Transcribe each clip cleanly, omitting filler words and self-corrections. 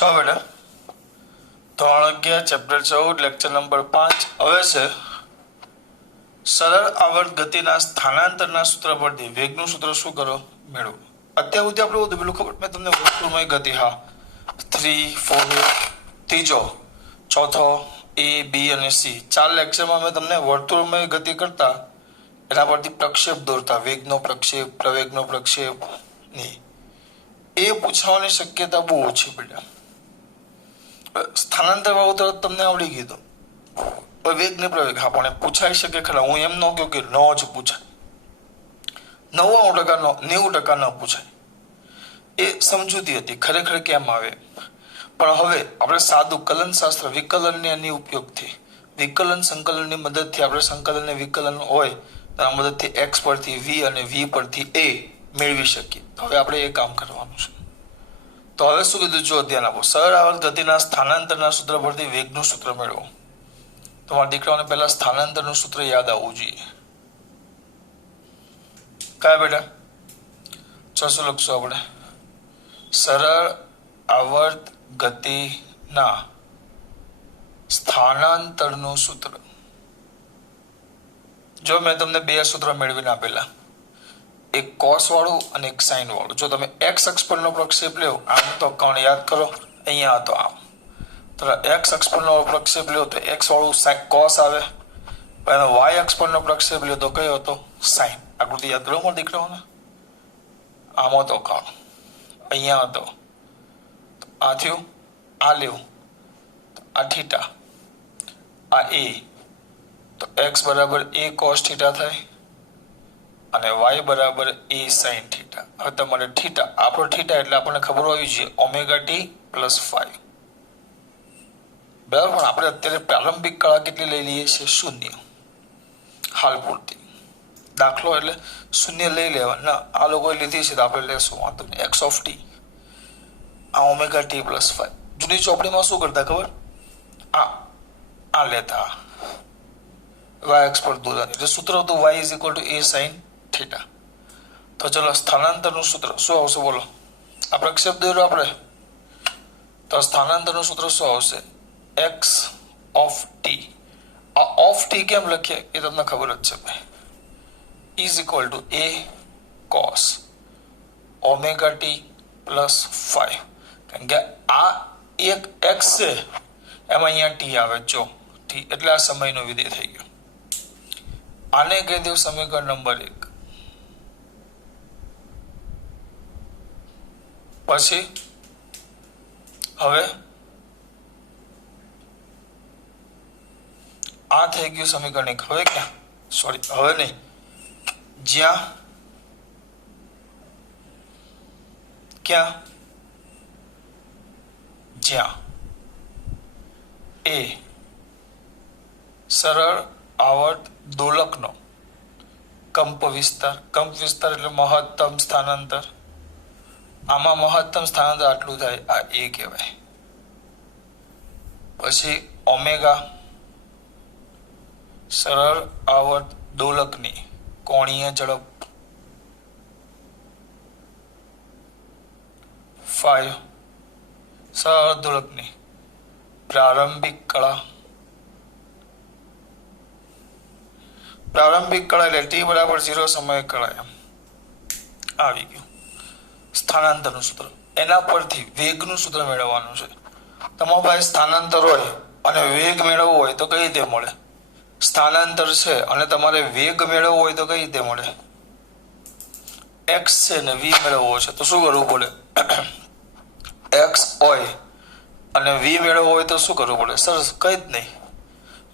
छ बेटा धोरण 11 चैप्टर 14 लेक्चर नंबर 5 હવે છે સરળ આવર્ત ગતિના સ્થાનાંતરના સૂત્ર પરથી વેગનું સૂત્ર શું કરો મેળવો। અત્યાર સુધી આપણે બધું પેલું ખબર મેં તમને વર્તુળમય ગતિ હા 3 4 ત્રીજો ચોથો A B અને C ચાર લેક્ચરમાં મેં તમને વર્તુળમય ગતિ કરતા એના પરથી પ્રક્ષેપ દોરતા વેગનો પ્રક્ષેપ પ્રવેગનો પ્રક્ષેપ ની એ પૂછવાની શક્યતા બહુ ઓછી બેટા। સ્થાનાંતર વાળું તરત તમને આવડી ગયું વેગ ને પ્રવેગ હા પણ પૂછાઈ શકે ખરા। હું એમ ન કહું કે ન જ પૂછાય 99% ન પૂછાય એ સમજૂતી હતી ખરેખર કેમ આવે। પણ હવે આપણે સાદું કલન શાસ્ત્ર વિકલનની એની ઉપયોગથી વિકલન સંકલનની મદદથી આપણે સંકલન ને વિકલન હોય તેના મદદથી x પરથી v અને v પરથી a મેળવી શકીએ। હવે આપણે એ કામ કરવાનું છે। તો હવે શું કીધું જો ધ્યાન આપો સરળ આવર્ત ગતિના સ્થાનાંતરના સૂત્ર પરથી વેગનું સૂત્ર મેળવો। તમારા દીકરાઓને પહેલા સ્થાનાંતરનું સૂત્ર યાદ આવવું જોઈએ। કયા બેટા શું લખશું આપણે સરળ આવર્ત ગતિના સ્થાનાંતરનું સૂત્ર। જો મેં તમને બે સૂત્ર મેળવીને આપેલા એક કોસ વાળું અને એક સાઇન વાળું। જો તમે x અક્ષ પરનો પ્રક્ષેપ લ્યો આમ તો કોણ યાદ કરો અહીંયા હતો આમ તો x અક્ષ પરનો પ્રક્ષેપ લ્યો તો x વાળું કોસ આવે અને y અક્ષ પરનો પ્રક્ષેપ લ્યો તો કયો હતો સાઇન। આકૃતિ યાદ કરો મારા દીકરાઓને આમ હતો કોણ અહીંયા હતો આ થયું આ લ્યો આ થીટા આ a તો x બરાબર a cos થીટા થાય અને y બરાબર a sin થીટા। હવે તમારે થીટા આપણો થીટા એટલે આપણને ખબર હોવી જોઈએ ઓમેગા t પ્લસ 5 બરાબર। પણ આપણે અત્યારે પ્રારંભિક કળા કેટલી લઈ લઈએ છીએ શૂન્ય હાલ પૂરતી દાખલો એટલે શૂન્ય લઈ લેવા ના આ લોકોએ લીધી છે તો આપણે લેશું વાંધો નહીં x of t આ ઓમેગા t પ્લસ 5 જૂની ચોપડીમાં શું કરતા ખબર આ લેતા y અક્ષ પર દોરતા એટલે સૂત્ર હતું y is equal to a sin theta. તો ચલો સ્થાનાંતરનું સૂત્ર શું આવશે બોલો આ પ્રક્ષેપ દોર્યો આપણે તો સ્થાનાંતરનું સૂત્ર શું આવશે x of t આ of t કેમ લખીએ એ તમને ખબર જ છે ભાઈ is equal to a cos omega t plus 5 કારણ કે આ એક x છે એમાં અહીંયા t આવે જો t એટલે આ સમયનો વિધેય થઈ ગયો। આને કહી દઉં સમીકરણ નંબર 1 પછી હવે આ થઈ ગયું સમીકરણ 1 હવે ક્યાં સોરી હવે નહીં જ્યાં ક્યાં જ્યાં એ સરળ આવર્ત દોલકનો કંપ વિસ્તાર એટલે મહત્તમ સ્થાનાંતર આમાં મહત્તમ સ્થાનાંતર આટલું થાય આ એ કહેવાય। પછી ઓમેગા સરળ આવર્ત દોલકની કોણીય ઝડપ 5 સરળ દોલકની પ્રારંભિક કળા એટલે t બરાબર 0 સમયે કળા એમ આવી ગયું સ્થાનાંતરનું સૂત્ર। એના પરથી વેગનું સૂત્ર મેળવવાનું છે। તમારા પાસે સ્થાનાંતર હોય અને વેગ મેળવવો હોય તો કઈ રીતે મળે સ્થાનાંતર છે અને તમારે વેગ મેળવવો હોય તો કઈ રીતે મળે x છે ને v મેળવવો છે તો શું કરવું પડે x હોય અને v મેળવવો હોય તો શું કરવું પડે સરસ કઈ જ નહીં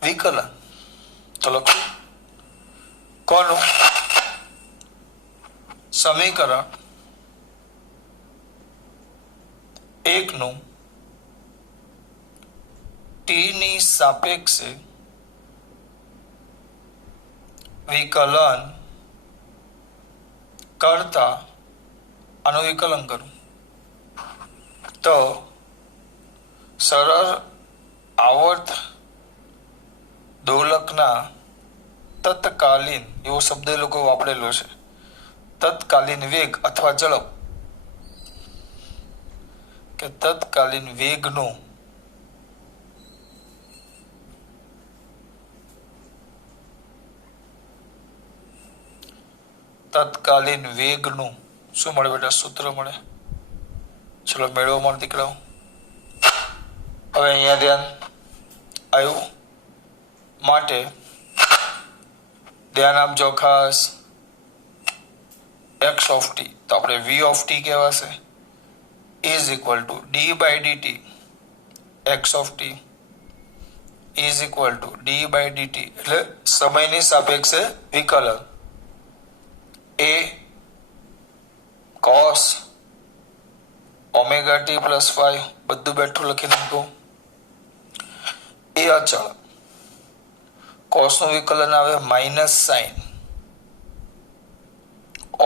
વિકલન। તો લખો કોનું સમીકરણ 1 નું t ની સાપેક્ષે વિકલન કરતા આનું વિકલન કરું તો સરળ આવર્ત દોલકના તત્કાલીન એવો શબ્દ એ લોકો વાપરેલો છે તત્કાલીન વેગ અથવા ઝડપ કે તત્કાલીન વેગનું શું મળે બેટા? સૂત્ર મળે. ચલો મેળવો મારા દીકરાઓ. હવે અહીંયા ધ્યાન આવ્યું માટે ધ્યાન આપજો ખાસ. x ઓફ ટી તો આપણે v ઓફ ટી કહેવાશે is equal to D by DT. x of T is equal to D by DT એટલે સમયની સાપેક્ષે વિકલન એ cos ઓમેગા ટી પ્લસ 5 બધું બેઠું લખી નાખું. એ અચળ cos નું વિકલન આવે minus sign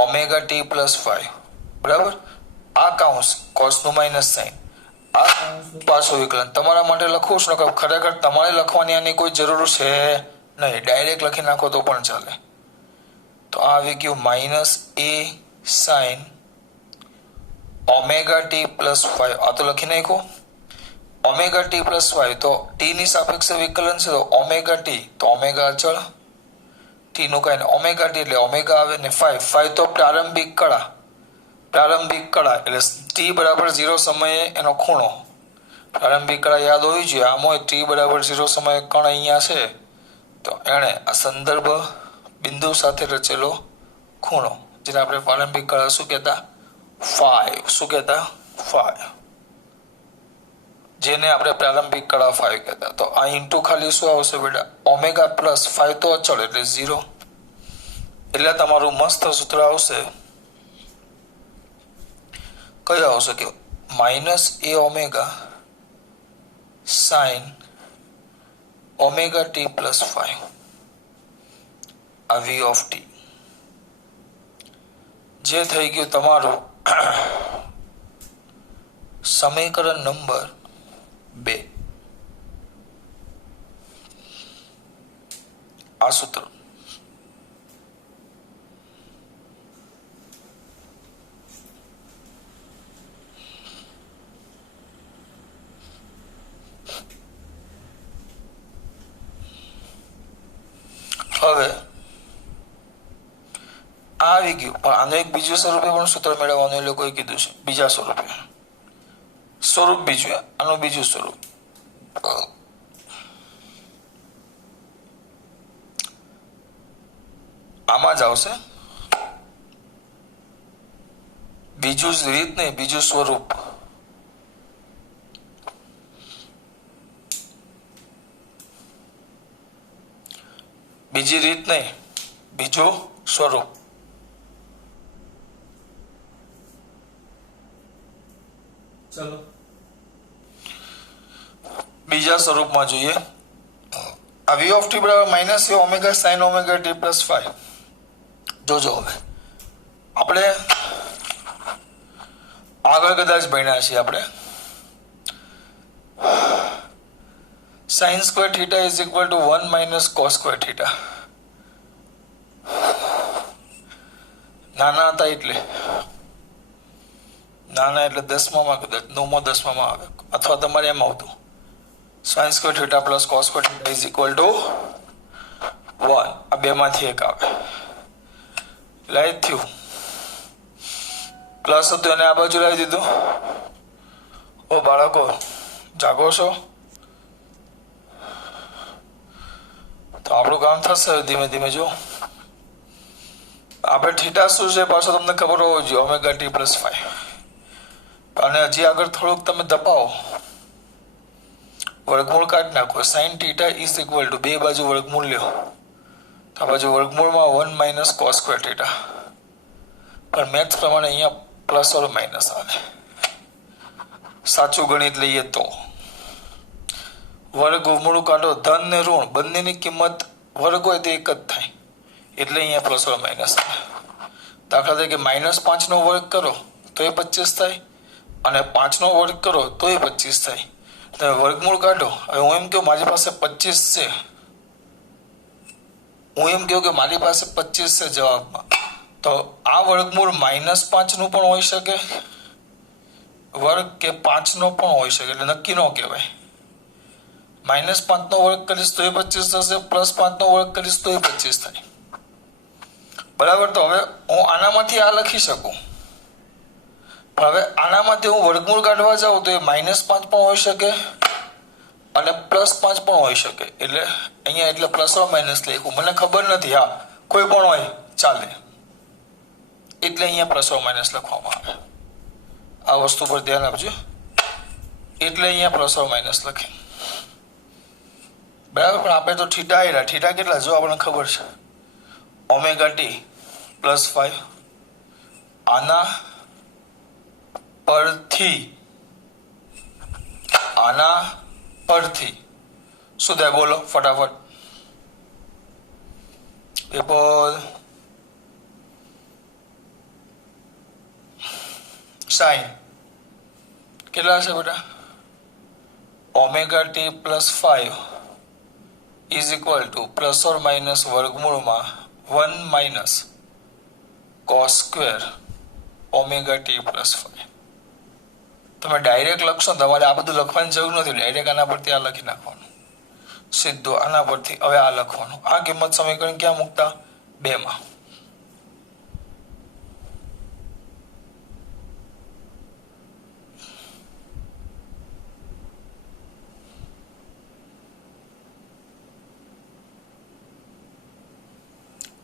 omega T plus 5 બરાબર. આ કાઉન્સ cos નું માઇનસ સાઇન આ પાછું વિકલન તમારા માટે લખું છું કે ખરેખર તમારે લખવાની આની કોઈ જરૂર છે નહીં, ડાયરેક્ટ લખી નાખો તો પણ ચાલે. તો આ આવી ગયું માઇનસ એ સાઇન ઓમેગા ટી પ્લસ 5 આ તો લખી નાખો. ઓમેગા ટી પ્લસ 5 તો ટી ની સાપેક્ષે વિકલન છે તો ઓમેગા ટી તો ઓમેગા અચળ ટી નું કઈ ઓમેગા ટી એટલે ઓમેગા આવે ને 5 તો પ્રારંભિક કળા એટલે ટી બરાબર 0 સમયે એનો ખૂણો. પ્રારંભિક કળા યાદ હોવી જોઈએ. આમ હોય ટી બરાબર 0 સમયે કણ અહીંયા છે તો એણે આ સંદર્ભ બિંદુ સાથે રચેલો ખૂણો જેને આપણે પ્રારંભિક કળા શું કહેતા? 5 જેને આપણે પ્રારંભિક કળા 5 કહેતા. તો આ ઇન્ટુ ખાલી શું આવશે બેટા? ઓમેગા પ્લસ 5 તો અચળ એટલે 0 એટલે તમારું મસ્ત સૂત્ર આવશે. કયું આવશે કે minus A omega sine omega T plus 5 આ વી ઓફ ટી જે થઈ ગયું તમારું સમીકરણ નંબર 2. આ સૂત્ર હવે આવી ગયું પણ આનું એક બીજું સ્વરૂપે પણ સૂત્ર મેળવવાનું એ લોકોએ કીધું છે. બીજા સ્વરૂપ બીજું આનું બીજું સ્વરૂપ આમાં જ આવશે. બીજું જ રીત નહીં, બીજું સ્વરૂપ. બીજી રીત નહીં, બીજું સ્વરૂપ. ચલો બીજા સ્વરૂપમાં જોઈએ. આ વી ઓફ ટી બરાબર minus A omega sine omega T plus 5. જોજો હવે આપણે આગળ કદાચ ભણ્યા છીએ આપણે sine square theta is equal to 1 minus cos square theta. નાના હતા એટલે 10માં કદાચ 9માં 10માં આવે અથવા તમારે એમ આવતું sign square theta plus cos square theta is equal to 1. આ બેમાંથી એક આવે લાઈ થયું પ્લસ હતું એને આ બાજુ લાવી દીધું. ઓ બાળકો જાગો છો તો આપણું કામ થશે ધીમે ધીમે. જો આપણે થીટા શું છે પાછો તમને ખબર હોવી જોઈએ ઓમેગા ટી પ્લસ 5. અને હજી આગળ થોડુંક તમે દબાવો વર્ગમૂળ કાઢી નાખો. Sine theta is equal two બે બાજુ વર્ગમૂળ લ્યો તો આ બાજુ વર્ગમૂળમાં 1 માઇનસ કોસ સ્ક્વેર થીટા. પણ મેથ્સ પ્રમાણે અહીંયા પ્લસ ઓર માઇનસ આવે. સાચું ગણિત લઈએ તો વર્ગમૂળ કાઢો ધન ને ઋણ બંનેની કિંમત વર્ગ હોય તો એક જ થાય એટલે અહીંયા પ્લસ ઓર માઇનસ આવે. દાખલા તરીકે -5 નો વર્ગ કરો તો એ 25 થાય અને 5 નો વર્ગ કરો તો એ 25 થાય. તમે વર્ગમૂળ કાઢો. હવે હું એમ કહું મારી પાસે 25 છે જવાબમાં તો આ વર્ગમૂળ -5 નું પણ હોઈ શકે વર્ગ કે 5 નો પણ હોઈ શકે, એટલે નક્કી ન કહેવાય. -5 નો વર્ગ કરીશ તો એ 25 થશે, +5 નો વર્ગ કરીશ તો એ 25 થાય. બરાબર. તો હવે હું આનામાંથી આ લખી શકું, પણ હવે આનામાંથી હું વર્ગમૂળ કાઢવા જાઉં તો એ -5 પણ હોઈ શકે અને +5 પણ હોઈ શકે. એટલે અહીંયા એટલે પ્લસ ઓર માઇનસ લખ્યું, મને ખબર નથી. હા, કોઈ પણ હોય ચાલે, એટલે અહીંયા પ્લસ ઓર માઇનસ લખવામાં આવે. આ વસ્તુ પર ધ્યાન આપજો. એટલે અહીંયા પ્લસ ઓર માઇનસ લખે. બરાબર. પણ આપણે તો થીટા આયરા. થીટા કેટલા જો આપણને ખબર છે, ω t +5. આના પરથી શું થાય બોલો ફટાફટ. પેપર સાઈન કેટલા છે બેટા? ω t +5 is equal two plus or minus વર્ગમૂળમાં 1 - cos સ્ક્વેર ω t +5. તમે ડાયરેક્ટ લખશો, તમારે આ બધું લખવાની જરૂર નથી. ડાયરેક્ટ આના પરથી આ લખી નાખવાનું, સીધું આના પરથી હવે આ લખવાનું. આ કિંમત સમીકરણ ક્યાં મૂકતા? 2 માં.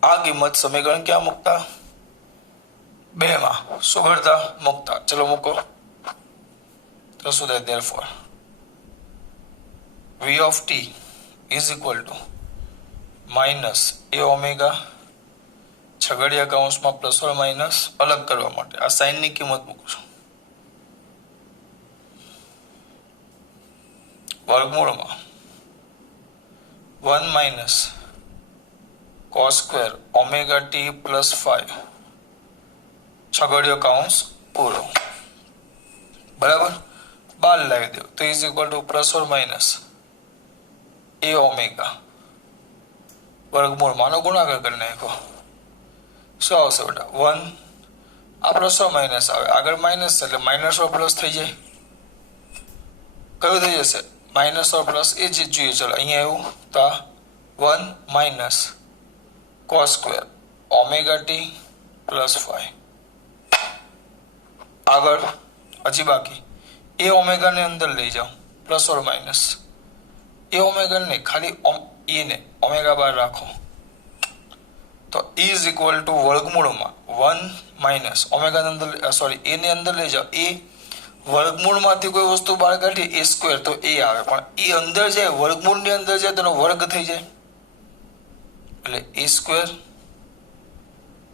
આ કિંમત સમીકરણ ક્યાં મૂકતા? 2 માં. શું કરતા? મૂકતા. ચલો મૂકો. તો શું થાય? therefore v of t is equal to minus a omega છગડિયા કૌંસમાં પ્લસ ઓર માઇનસ અલગ કરવા માટે આ સાઈનની કિંમત મૂકું છું, વર્ગમૂળમાં 1 - cos સ્ક્વેર ω t +5 છગડિયો કૌંસ પૂરો. બરાબર. બાર લાવી દો તો is equal two plus or minus a omega વર્ગમૂળમાં નો ગુણાકાર કરી નાખો. શું આવશે બેટા? 1. આ પ્લસ ઓર માઇનસ આવે, આગળ માઇનસ એટલે માઇનસ ઓર પ્લસ થઈ જાય. કયું થઈ જશે? માઇનસ ઓર પ્લસ એ જ જોઈએ. ચલો અહીંયા એવું તો 1 - cos સ્ક્વેર ω t +5. આગળ હજી બાકી એ ઓમેગા ને અંદર લઈ જાઓ, plus or minus. A omega ને ખાલી એ ને ઓમેગા બાર રાખો તો ઇઝ ઇક્વલ ટુ વર્ગમૂળમાં 1 - ઓમેગા ની અંદર સોરી એ ની અંદર લઈ જાઓ. એ વર્ગમૂળમાંથી કોઈ વસ્તુ બહાર કાઢીએ a સ્ક્વેર તો a આવે, પણ એ અંદર જાય વર્ગમૂળની અંદર જાય તેનો વર્ગ થઈ જાય એટલે a square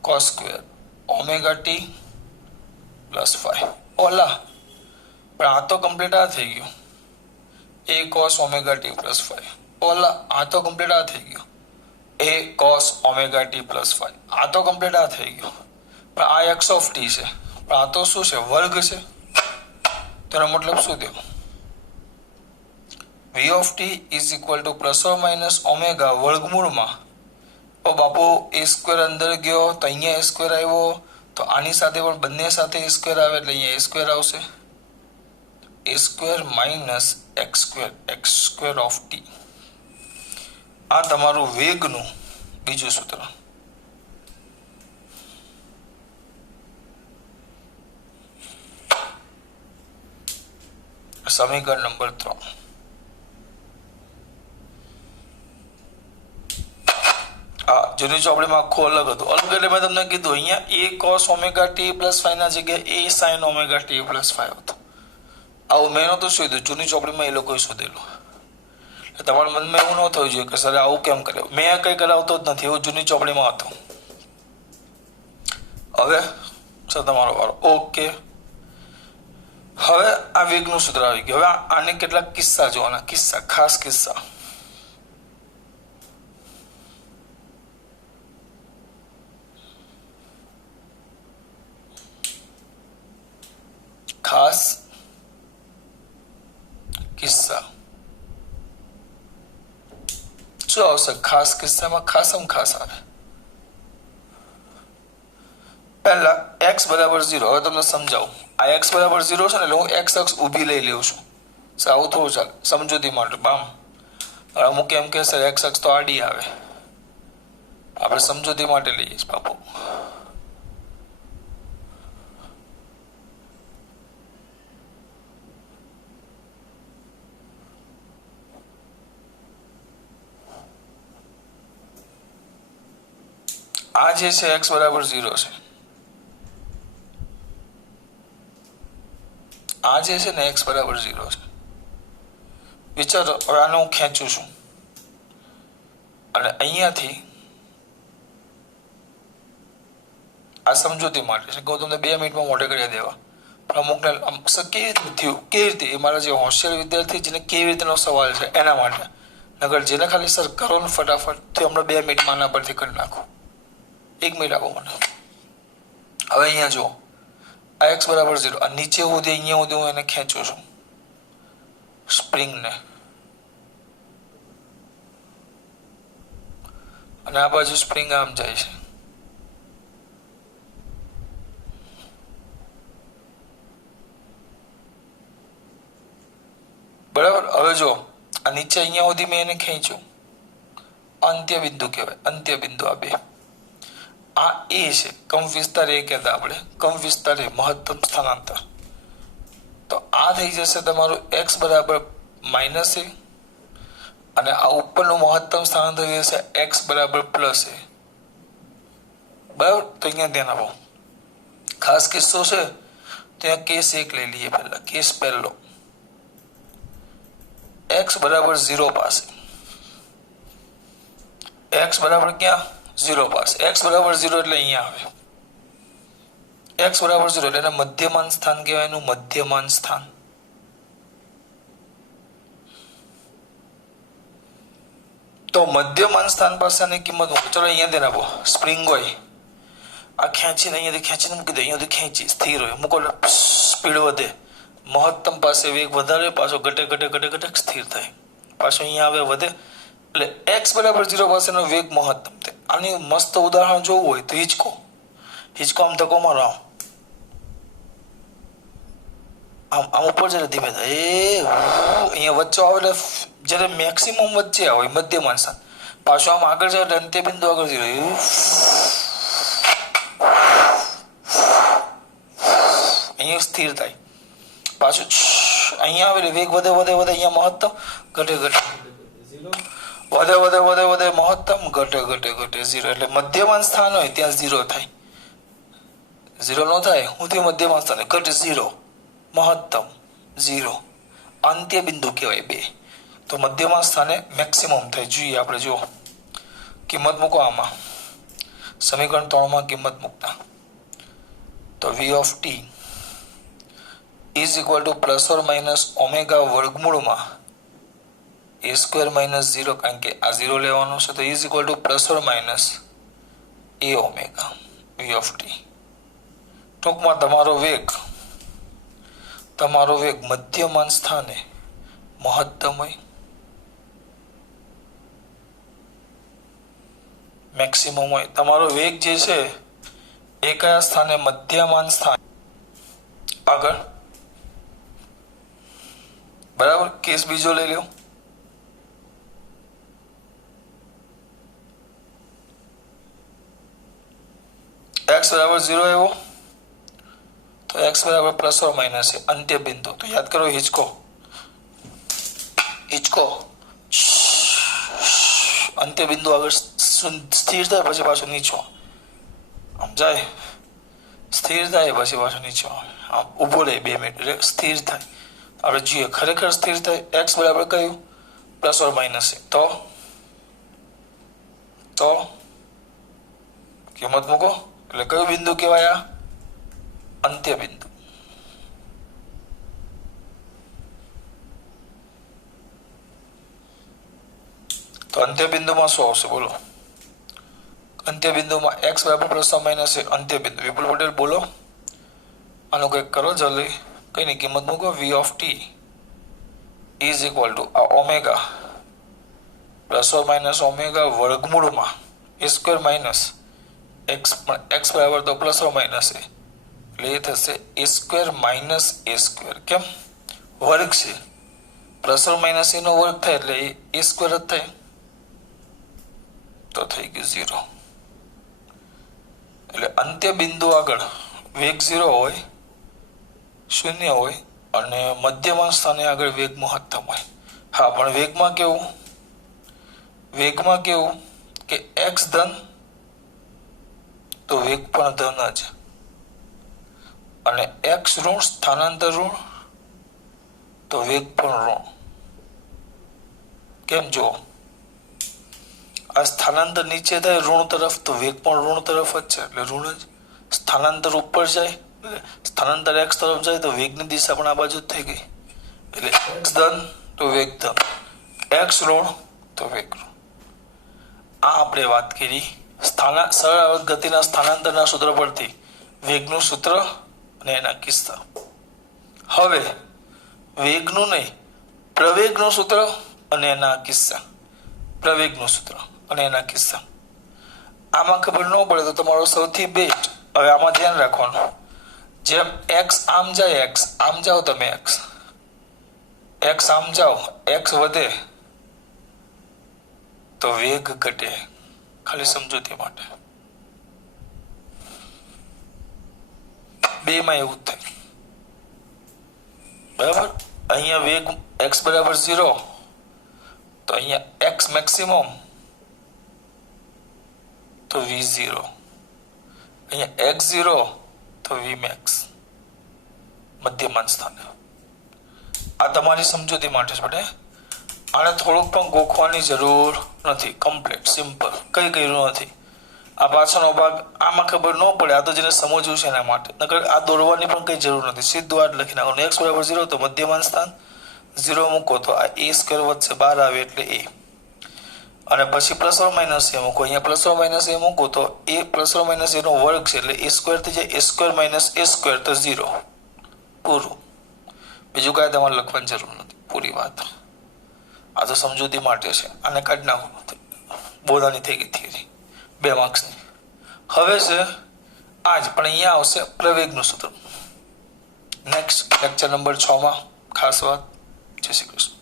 cos square ω t +5. ઓલા પણ આ તો કમ્પ્લીટ આ થઈ ગયું, a cos ω t +5. ઓલા આ તો કમ્પ્લીટ આ થઈ ગયું, a cos ω t +5. આ તો કમ્પ્લીટ આ થઈ ગયું, પણ આ x of t છે, પણ આ તો શું છે? વર્ગ છે. તેનો મતલબ શું થયો? v of t is equal two plus or minus omega વર્ગમૂળમાં ઓ બાપુ a સ્ક્વેર અંદર ગયો તો અહીંયા a સ્ક્વેર આવ્યો, તો આની સાથે પણ બંને સાથે a સ્ક્વેર આવે એટલે અહીંયા a સ્ક્વેર આવશે. a square minus x square of t. આ તમારું વેગનું બીજું સૂત્ર. સમીકરણ નંબર 3. જૂની ચોપડીમાં આખું અલગ હતું. અલગ એટલે મેં તમને કીધું અહીંયા a cos ω t +5 ના જગ્યાએ a sin ω t +5 હતું. આવું મેં નહોતું શોધ્યું, જૂની ચોપડીમાં એ લોકોએ શોધેલું. તમારા મનમાં એવું ન થવું જોઈએ કે સર આવું કેમ કરે, મેં કઈ કરાવતો જ નથી, એવું જૂની ચોપડીમાં હતું. હવે સર તમારો વારો. ઓકે, હવે આ વેગનું સૂત્ર આવી ગયું. હવે આને કેટલાક કિસ્સા જોવાના, કિસ્સા ખાસ કિસ્સા. ખાસ કિસ્સા શું આવશે? ખાસ કિસ્સામાં ખાસમ ખાસ આવે. પહેલા x બરાબર 0. હવે તમને સમજાવું. આ x બરાબર 0 છે ને એટલે હું x અક્ષ ઊભી લઈ લઉં છું. સાવ થોડું ચાલે સમજૂતી માટે. બામ અમુક એમ કહેશે x અક્ષ તો આડી આવે. આપણે સમજૂતી માટે લઈએ છીએ બાપુ. આ જે છે x બરાબર 0 છે. આ જે છે ને x બરાબર 0 છે. વિચારો હવે આને હું ખેંચું છું અને અહીંયાથી આ સમજૂતી માટે છે કે હું તમને 2 મિનિટમાં મોઢે કરી દેવા. પણ અમુકને કેવી રીતે થયું કેવી રીતે એ મારા જે હોશિયાર વિદ્યાર્થી જેને કેવી રીતેનો સવાલ છે એના માટે. નગર જેને ખાલી સર કરો ને ફટાફટ તો હમણાં 2 મિનિટમાં આના પરથી કરી નાખો. 1 મિનિટ આપો મને. હવે અહીંયા જુઓ આ x બરાબર 0. આ નીચે સુધી અહીંયા સુધી હું એને ખેંચું છું સ્પ્રિંગને અને આ બાજુ સ્પ્રિંગ આમ જાય છે. બરાબર. હવે જો આ નીચે અહીંયા સુધી મેં એને ખેંચ્યું. અંત્ય બિંદુ કહેવાય. અંત્ય બિંદુ આ બે. આ એ છે કંપ વિસ્તાર એ કહેતા આપણે. કંપ વિસ્તાર એ મહત્તમ સ્થાનાંતર. તો આ થઈ જશે તમારું x બરાબર -a અને આ ઉપરનું મહત્તમ સ્થાનાંતર થશે x બરાબર +a. બરાબર. તો અહીંયા ધ્યાન આપો. ખાસ કિસ્સો છે ત્યાં કેસ 1 લઈ લઈએ. પહેલા કેસ પહેલો x બરાબર 0 પાસે. x બરાબર ક્યાં 0 પાસે. x બરાબર 0 એટલે અહીંયા આવે. x બરાબર 0 એટલે એને મધ્યમાન સ્થાન કહેવાય. એનું મધ્યમાન સ્થાન. તો મધ્યમાન સ્થાન પાસેની કિંમત મૂકો. ચલો અહીંયા ધ્યાન આપો. સ્પ્રિંગ હોય આ ખેંચીને અહીંયાથી ખેંચીને મૂકી દે. અહીંયાથી ખેંચી સ્થિર હોય મૂકો સ્પીડ વધે. મહત્તમ પાસે વેગ વધારે પાછો ઘટે ઘટે ઘટે ઘટે સ્થિર થાય. પાછો અહીંયા આવે વધે એટલે x બરાબર 0 પાસેનો વેગ મહત્તમ થાય. આની મસ્ત ઉદાહરણ જોવું હોય તો હિચકો. હિચકો આમ ધક્કો મારો આમ આમ ઉપર જયારે ધીમે થાય અહીંયા વચ્ચે આવે એટલે જયારે મેક્સિમમ વચ્ચે આવે મધ્યમાન સ્થાન. પાછું આમ આગળ જાય એટલે અંત્ય બિંદુ આગળ જઈ રહ્યું અહીંયા સ્થિર થાય. પાછું અહીંયા આવે એટલે વેગ વધે વધે વધે. અહીંયા મહત્તમ ઘટે ઘટે વધે વધે વધે વધે મહત્તમ ઘટે ઘટે ઘટે 0. એટલે મધ્યમાન સ્થાન હોય ત્યાં 0 થાય. 0 ન થાય હું તે મધ્યમાન સ્થાને ઘટે 0 મહત્તમ 0 અંત્ય બિંદુ કહેવાય 2. તો મધ્યમાન સ્થાને મેક્સિમમ થાય. જોઈએ આપણે જુઓ કિંમત મૂકો આમાં. સમીકરણ 3 કિંમત મૂકતા તો v of t is equal to ± વર્ગમૂળમાં a² - 0 કારણ કે આ 0 લેવાનું છે તો is equal to ± a omega v of t. ટૂંકમાં તમારો વેગ મધ્યમાન સ્થાને મહત્તમ હોય મેક્સિમમ હોય. તમારો વેગ જે છે એ કયા સ્થાને મધ્યમાન સ્થાન આગળ. બરાબર. કેસ બીજો લઈ લ્યો. x બરાબર 0 એવો તો x બરાબર ± છે અંત્ય બિંદુ. તો યાદ કરો હિચકો અંત્ય બિંદુ આગળ સ્થિર થાય પછી પાછું નીચો આમ જાય. સ્થિર થાય પછી પાછું નીચો આમ ઊભો રહે 2 મિનિટ એટલે સ્થિર થાય. આપણે જોઈએ ખરેખર સ્થિર થાય. x બરાબર કયું ± છે. તો કિંમત મૂકો એટલે કયું બિંદુ કહેવાય? આ અંત્ય બિંદુ. તો અંત્ય બિંદુમાં શું આવશે બોલો? અંત્ય બિંદુમાં x બરાબર ± છે અંત્ય બિંદુ. વિપુલ પટેલ બોલો આનું કંઈક કરો જલ્દી. કઈ ની કિંમત મૂકો. v of t is equal to આ ઓમેગા ± ઓમેગા વર્ગમૂળમાં a² - एक्स बराबर तो प्लस और माइनस ए એટલે એ થશે એ સ્ક્વેર માઇનસ એ સ્ક્વેર કેમ વર્ગ છે પ્લસ ઓર માઇનસ એનો વર્ગ થાય એટલે એ સ્ક્વેર જ થાય તો થઈ ગયું 0 એટલે અંત્ય બિંદુ આગળ વેગ 0 હોય શૂન્ય હોય અને મધ્યમાં સ્થાને આગળ વેગ મહત્તમ હોય હા પણ વેગમાં કેવું કે x ધન તો વેગ પણ ધન જ અને x ઋણ સ્થાનાંતર ઋણ તો વેગ પણ ઋણ કેમ જો આ સ્થાનાંતર નીચે થાય ઋણ તરફ તો વેગ પણ ઋણ તરફ જ છે એટલે ઋણ જ સ્થાનાંતર ઉપર જાય સ્થાનાંતર x તરફ જાય તો વેગની દિશા પણ આ બાજુ જ થઈ ગઈ એટલે x ધન તો વેગ ધન x ઋણ તો વેગ ઋણ આ આપણે વાત કરી સરળ ગતિના સ્થાનાંતરના સૂત્ર પરથી વેગનું સૂત્ર અને એના કિસ્સા હવે વેગનું નહીં પ્રવેગનું સૂત્ર અને એના કિસ્સા પ્રવેગનું સૂત્ર અને એના કિસ્સા આમાં ખબર ન પડે તો તમારો સૌથી બેસ્ટ હવે આમાં ધ્યાન રાખવાનું જેમ x આમ જાય x આમ જાઓ તમે x આમ જાઓ x વધે તો વેગ ઘટે ખાલી સમજૂતી માટે બેમાં એવું જ થાય બરાબર અહીંયા વેગ x બરાબર 0 તો અહીંયા x મેક્સિમમ તો v0 અહીંયા x0 તો vmax મધ્યમાન સ્થાને આ તમારી સમજૂતી માટે છે બેટા આને થોડુંક પણ ગોખવાની જરૂર નથી કમ્પ્લીટ સિમ્પલ કઈ કર્યું નથી આ પાછળનો ભાગ આમાં ખબર ન પડે આ તો જેને સમજવું છે એના માટે નકર આ દોરવાની પણ કઈ જરૂર નથી સીધું આ જ લખી નાખવાનું x બરાબર 0 તો મધ્યમાન સ્થાન 0 મૂકો તો આ a સ્ક્વેર વધશે 12 આવે એટલે a અને પછી પ્લસ ઓર માઇનસ એ મૂકો અહીંયા પ્લસ ઓર માઇનસ એ મૂકો તો a પ્લસ ઓર માઇનસ એનો વર્ગ છે એટલે a સ્ક્વેર થઈ જાય a square minus a square તો 0 પૂરું બીજું કાંઈ તમારે લખવાની જરૂર નથી પૂરી વાત આ તો સમજૂતી માટે છે આને કાઢી નાખો બોધાની થઈ ગઈ થિયરી 2 માર્ક્સની હવે છે આજ પણ અહીંયા આવશે પ્રવેગનું સૂત્ર નેક્સ્ટ લેક્ચર નંબર 6 માં ખાસ વાત જય શ્રી કૃષ્ણ